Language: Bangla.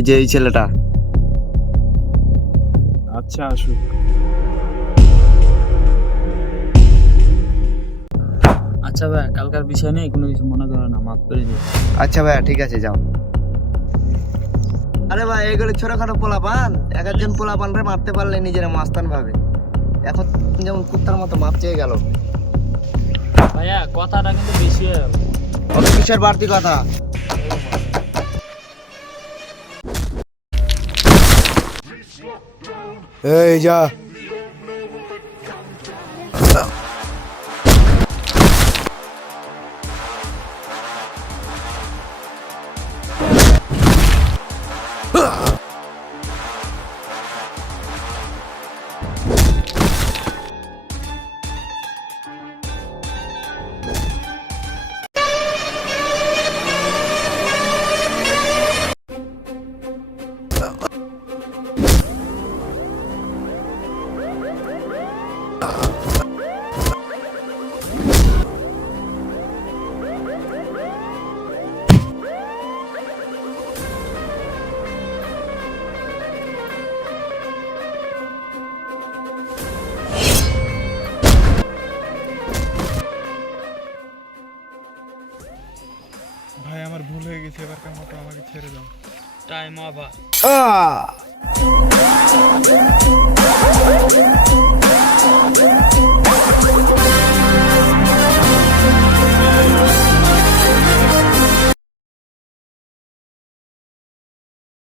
এই যে এই ছেলেটা। আচ্ছা আসুক। আচ্ছা ভাই, কালকার বিষয় নেই কোনো কিছু মনে করো না, মাফ করে দিও। আচ্ছা ভাইয়া, ঠিক আছে, যাও। আরে ভাই, এগুলো ছোটখাটো পোলাপান, এক একজন পোলাপান রে মারতে পারলে নিজেরা মাস্তান ভাবে। এখন যেমন কুত্তার মতো মাপ চেয়ে গেল। ভাইয়া কথাটা কিন্তু বেশি হয়ে গেল। অত কিসের বাড়তি কথা? এই যা। ভাই আমার ভুল হয়ে গেছে, এবারকার মতো আমাকে ছেড়ে দাও। Time over. আহ!